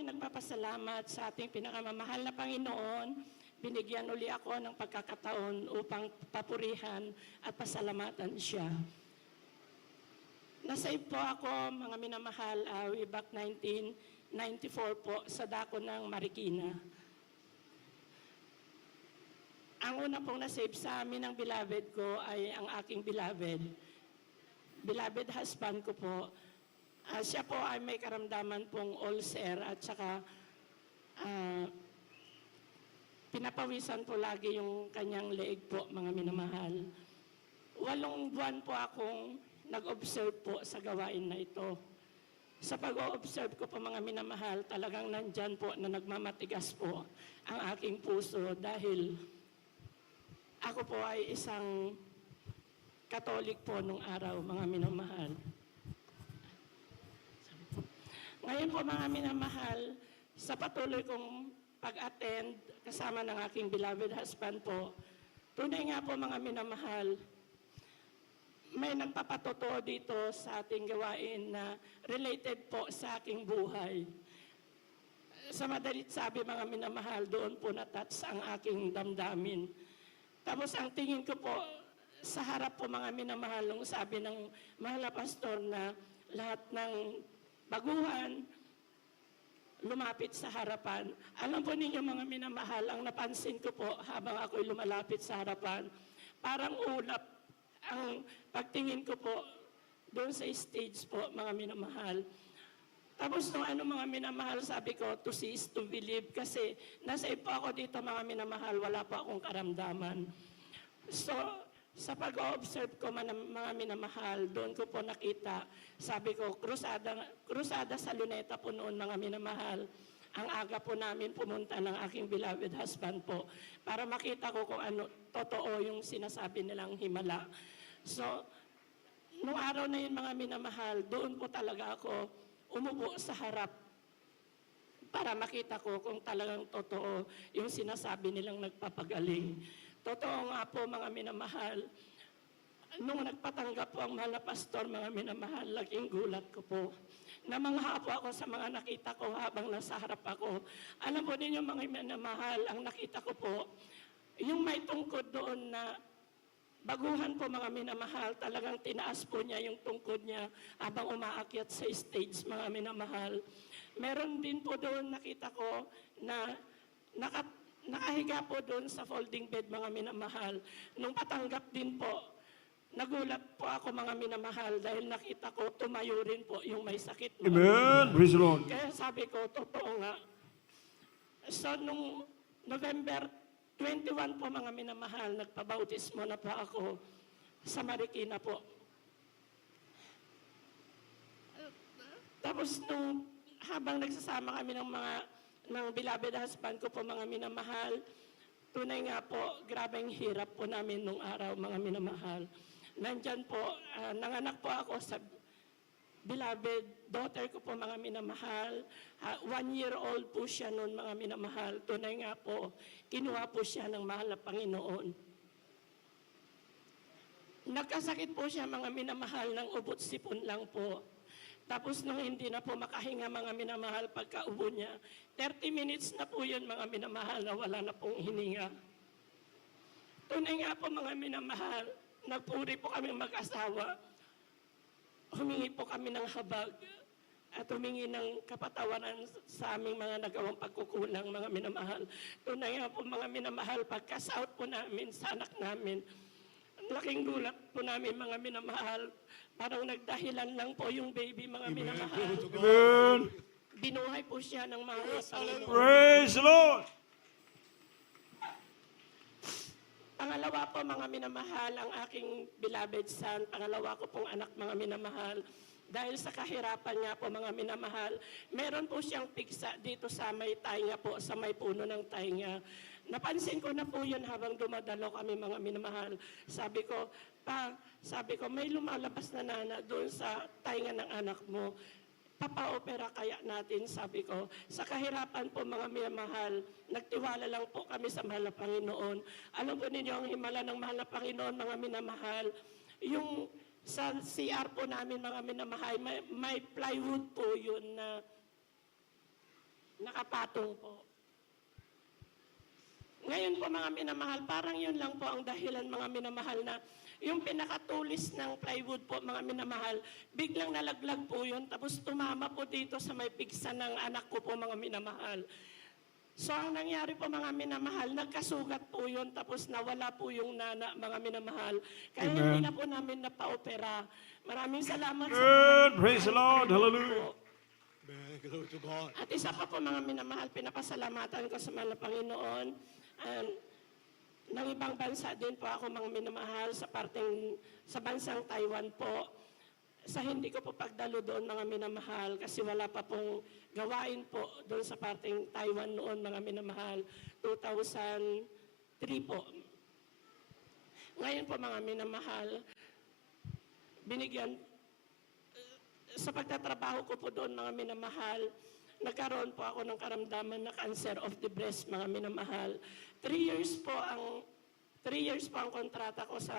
ay nagpapasalamat sa ating pinakamamahal na Panginoon. Binigyan uli ako ng pagkakataon upang papurihan at pasalamatan siya. Nasave po ako, mga minamahal, way back 1994 po sa dako ng Marikina. Ang una pong nasave sa amin ng beloved ko ay ang aking beloved husband ko po. Siya po ay may karamdaman pong ulcer at saka pinapawisan po lagi yung kanyang leeg po, mga minamahal. 8 buwan po akong nag-observe po sa gawain na ito. Sa pag-o-observe ko po, mga minamahal, talagang nandyan po na nagmamatigas po ang aking puso dahil ako po ay isang Katolik po nung araw, mga minamahal. Ngayon po, mga minamahal, sa patuloy kong pag-attend kasama ng aking beloved husband po, tunay nga po, mga minamahal, may nagpapatotoo dito sa ating gawain na related po sa aking buhay. Sa madalit sabi, mga minamahal, doon po na-touch ang aking damdamin. Tapos ang tingin ko po, sa harap po, mga minamahal, nung sabi ng mahal na pastor na lahat ng baguhan lumapit sa harapan. Alam po ninyo, mga minamahal, ang napansin ko po habang ako'y lumalapit sa harapan, parang ulap ang pagtingin ko po doon sa stage po, mga minamahal. Tapos nung mga minamahal, sabi ko, to see is to believe, kasi nasa po ako dito, mga minamahal, wala pa akong karamdaman. So, sa pag-observe ko, mga minamahal, doon ko po nakita, sabi ko, krusada sa Luneta po noon, mga minamahal. Ang aga po namin pumunta ng aking beloved husband po para makita ko kung ano totoo yung sinasabi nilang himala. So, nung araw na yun, mga minamahal, doon po talaga ako umupo sa harap para makita ko kung talagang totoo yung sinasabi nilang nagpapagaling. Totoo nga po, mga minamahal, nung nagpatanggap po ang mahal na pastor, mga minamahal, laking gulat ko po. Namangha po ako sa mga nakita ko habang nasa harap ako. Alam po ninyo, mga minamahal, ang nakita ko po, yung may tungkod doon na baguhan po, mga minamahal, talagang tinaas po niya yung tungkod niya habang umaakyat sa stage, mga minamahal. Meron din po doon nakita ko na nakahiga po doon sa folding bed, mga minamahal. Nung patanggap din po, nagulat po ako, mga minamahal, dahil nakita ko tumayo rin po yung may sakit. Amen. Praise the Lord. Kaya sabi ko, totoo nga. So, nung November 21 po, mga minamahal, nagpabautismo na po ako sa Marikina po. Tapos nung habang nagsasama kami ng beloved husband ko po, mga minamahal, tunay nga po, grabeng hirap po namin nung araw, mga minamahal. Nandyan po, nanganak po ako sa beloved daughter ko po, mga minamahal. 1-year-old po siya noon, mga minamahal. Tunay nga po, kinuha po siya ng mahal na Panginoon. Nagkasakit po siya, mga minamahal, ng ubot sipon lang po. Tapos nung hindi na po makahinga, mga minamahal, pagkaubo niya, 30 minutes na po yun, mga minamahal, na wala na pong hininga. Tunay nga po, mga minamahal, nagpuri po kami mag-asawa. Humingi po kami ng habag at humingi ng kapatawaran sa aming mga nagawang pagkukulang, mga minamahal. Tunay nga po, mga minamahal, pagka-out po namin sa anak namin, laking gulat po namin, mga minamahal. Parang nagdahilan lang po yung baby, mga minamahal. Amen. Binuhay po siya ng mga Panginoon. Praise the Lord. Pangalawa po, mga minamahal, ang aking beloved son. Pangalawa ko pong anak, mga minamahal. Dahil sa kahirapan niya po, mga minamahal, meron po siyang piksa dito sa may tainga po, sa may puno ng tainga. Napansin ko na po yun habang dumadalo kami, mga minamahal. Sabi ko, may lumalabas na nana doon sa tainga ng anak mo. Papa-opera kaya natin, sabi ko. Sa kahirapan po, mga minamahal, nagtiwala lang po kami sa mahal na Panginoon. Alam po ninyo, ang himala ng mahal na Panginoon, mga minamahal, yung sa CR po namin, mga minamahal, may plywood po yun na nakapatong po. Ngayon po mga minamahal, parang yun lang po ang dahilan mga minamahal na yung pinakatulis ng plywood po mga minamahal, biglang nalaglag po yun, tapos tumama po dito sa may pigsa ng anak ko po mga minamahal. So ang nangyari po mga minamahal, nagkasugat po yun, tapos nawala po yung nana mga minamahal. Kaya Amen. hindi na po namin napaopera. Maraming salamat sa Good. mga Praise the Lord. Panginoon Hallelujah. po. Amen. Glory to God. At isa pa po mga minamahal, pinapasalamatan ko sa mga Panginoon. Ng ibang bansa din po ako mga minamahal sa bansang Taiwan po. Sa hindi ko po pagdalo doon mga minamahal kasi wala pa pong gawain po doon sa parteng Taiwan noon mga minamahal. 2003 po. Ngayon po mga minamahal, binigyan sa pagtatrabaho ko po doon mga minamahal, nagkaroon po ako ng karamdaman na cancer of the breast mga minamahal. 3 years po ang kontrata ko sa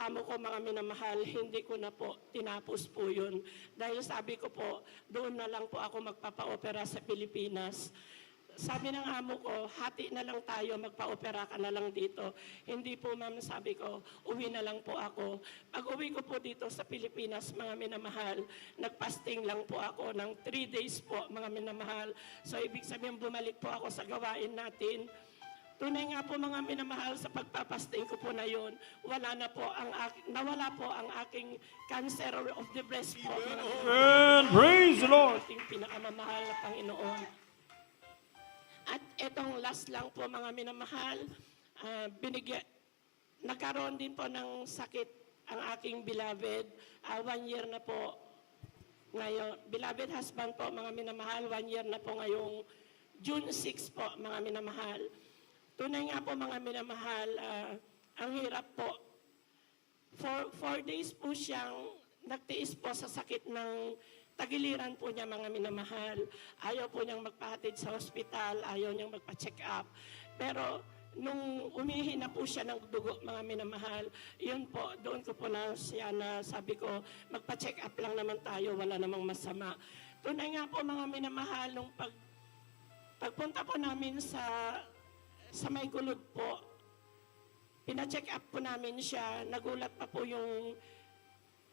amo ko mga minamahal, hindi ko na po tinapos po yun. Dahil sabi ko po, doon na lang po ako magpapa-opera sa Pilipinas. Sabi ng amo ko, hati na lang tayo, magpa-opera ka na lang dito. Hindi po ma'am, sabi ko, uwi na lang po ako. Pag uwi ko po dito sa Pilipinas, mga minamahal, nagpasting lang po ako ng 3 days po, mga minamahal. So ibig sabihin, bumalik po ako sa gawain natin. Tunay nga po mga minamahal, sa pagpapasting ko po na yun, nawala po ang aking cancer of the breast po. Mga Amen. Praise the Lord. ating pinakamamahal na Panginoon. At etong last lang po mga minamahal, nagkaroon din po ng sakit ang aking beloved. 1 year na po ngayon. Beloved husband po mga minamahal, 1 year na po ngayong June 6 po mga minamahal. Tunay nga po mga minamahal, ang hirap po. For 4 days po siyang nagtiis po sa sakit ng tagiliran po niya mga minamahal. Ayaw po niyang magpahatid sa hospital, ayaw niyang magpa-check up. Pero nung umihi na po siya ng dugo mga minamahal, yun po, doon ko po na siya na sabi ko, magpa-check up lang naman tayo, wala namang masama. Tunay nga po mga minamahal, nung pagpunta po namin sa may gulod po, pina-check up po namin siya, nagulat pa po yung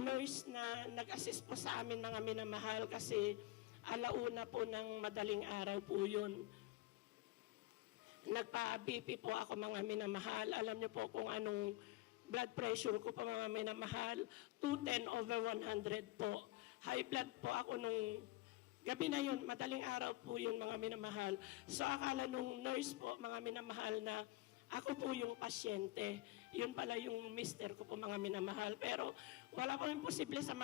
nurse na nag-assist po sa amin mga minamahal kasi alauna po ng madaling araw po yun. Nagpa-BP po ako mga minamahal. Alam niyo po kung anong blood pressure ko po mga minamahal. 210/100 po. High blood po ako nung gabi na yun, madaling araw po yun mga minamahal. So akala nung nurse po mga minamahal na ako po yung pasyente. Yun pala yung mister ko po mga minamahal. Pero wala po imposible sa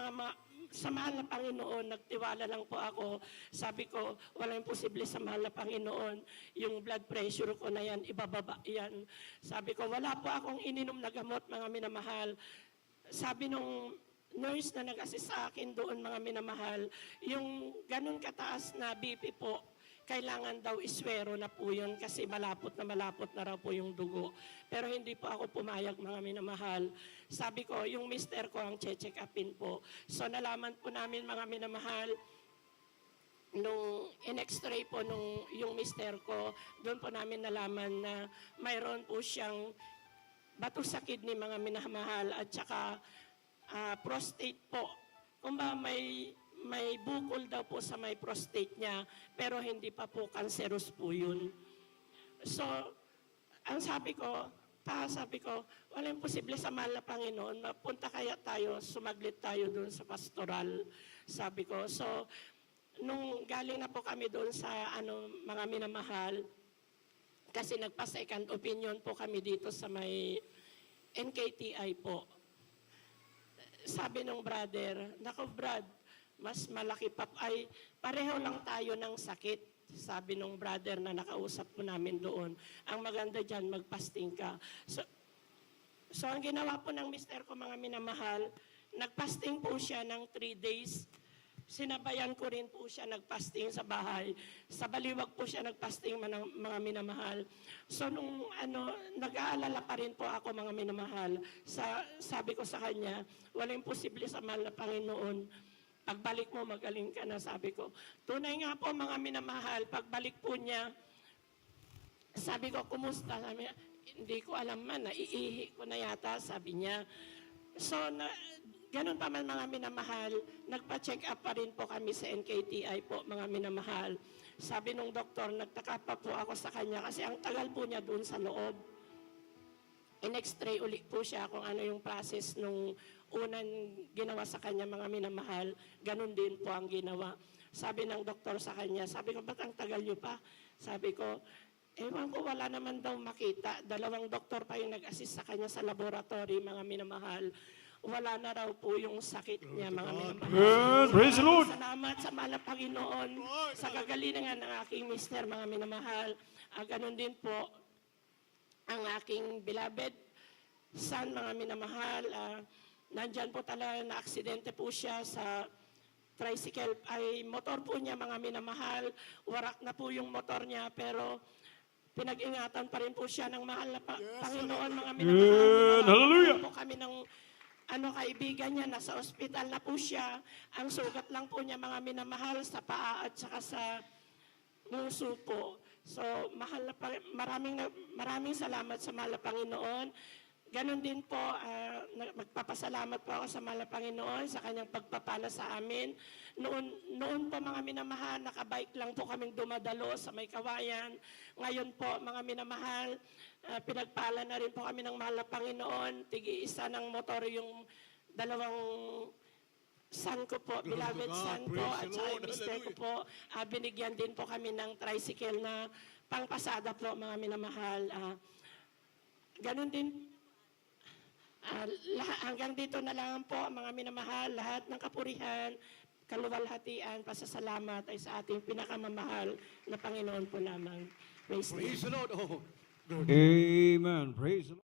sa mahal na Panginoon. Nagtiwala lang po ako. Sabi ko, wala imposible sa mahal na Panginoon. Yung blood pressure ko na yan, ibababa yan. Sabi ko, wala po akong ininom na gamot mga minamahal. Sabi nung nurse na nag-assist sa akin doon mga minamahal, yung ganun kataas na BP po, kailangan daw iswero na po yun kasi malapot na raw po yung dugo. Pero hindi po ako pumayag mga minamahal. Sabi ko, yung mister ko ang check upin po. So nalaman po namin mga minamahal, nung in-x-ray po yung mister ko, doon po namin nalaman na mayroon po siyang bato sa kidney mga minamahal at saka prostate po. Kung ba may bukol daw po sa may prostate niya, pero hindi pa po cancerous po yun. So, ang sabi ko, wala imposible sa mahal na Panginoon, mapunta kaya tayo, sumaglit tayo doon sa pastoral, sabi ko. So, nung galing na po kami doon sa mga minamahal, kasi nagpa-second opinion po kami dito sa may NKTI po. Sabi nung brother, nako Brad, mas malaki pa, ay pareho lang tayo ng sakit. Sabi nung brother na nakausap po namin doon, ang maganda dyan, magpasting ka. So ang ginawa po ng mister ko mga minamahal, nagpasting po siya ng 3 days. Sinabayan ko rin po siya nagpasting sa bahay. Sa Baliwag po siya nagpasting mga minamahal. So nung nag-aalala pa rin po ako mga minamahal. Sabi ko sa kanya, walang imposible sa mahal na Panginoon. pagbalik mo magaling ka na, sabi ko. Tunay nga po mga minamahal, pagbalik po niya, sabi ko, kumusta? Sabi niya, hindi ko alam man, naiihi ko na yata, sabi niya. So, ganun pa man mga minamahal, nagpa-check up pa rin po kami sa NKTI po, mga minamahal. Sabi nung doktor, nagtaka pa po ako sa kanya kasi ang tagal po niya doon sa loob. In-x-ray uli po siya kung ano yung process nung unang ginawa sa kanya, mga minamahal. Ganun din po ang ginawa. Sabi ng doktor sa kanya, sabi ko, ba't ang tagal niyo pa? Sabi ko, ewan ko, wala naman daw makita. 2 doktor pa yung nag-assist sa kanya sa laboratory, mga minamahal. Wala na raw po yung sakit niya, mga minamahal. Amen. Praise the Lord. Salamat sa mahal na Panginoon, sa kagalingan ng aking mister, mga minamahal. Ganun din po ang aking beloved son, mga minamahal. Nandyan po talaga, na aksidente po siya sa tricycle, ay motor po niya, mga minamahal. Warak na po yung motor niya, pero pinag-ingatan pa rin po siya ng mahal na Panginoon, mga minamahal. Amen. Hallelujah. Po kami ng kaibigan niya, nasa ospital na po siya. Ang sugat lang po niya, mga minamahal, sa paa at saka sa nguso po. So, maraming salamat sa mahal na Panginoon. Ganon din po, magpapasalamat po ako sa mahal na Panginoon sa kanyang pagpapala sa amin. Noon po, mga minamahal, nakabike lang po kaming dumadalo sa may kawayan. Ngayon po, mga minamahal, pinagpala na rin po kami ng mahal na Panginoon. Tigi-isa ng motor yung 2 son ko po, beloved son ko, at saka yung mister ko po. Binigyan din po kami ng tricycle na pangpasada po, mga minamahal. Ganon din, hanggang dito na lang po, mga minamahal, lahat ng kapurihan, kaluwalhatian, pasasalamat ay sa ating pinakamamahal na Panginoon po lamang. Praise the Lord. Praise the Lord. Oh, Amen. Praise the Lord.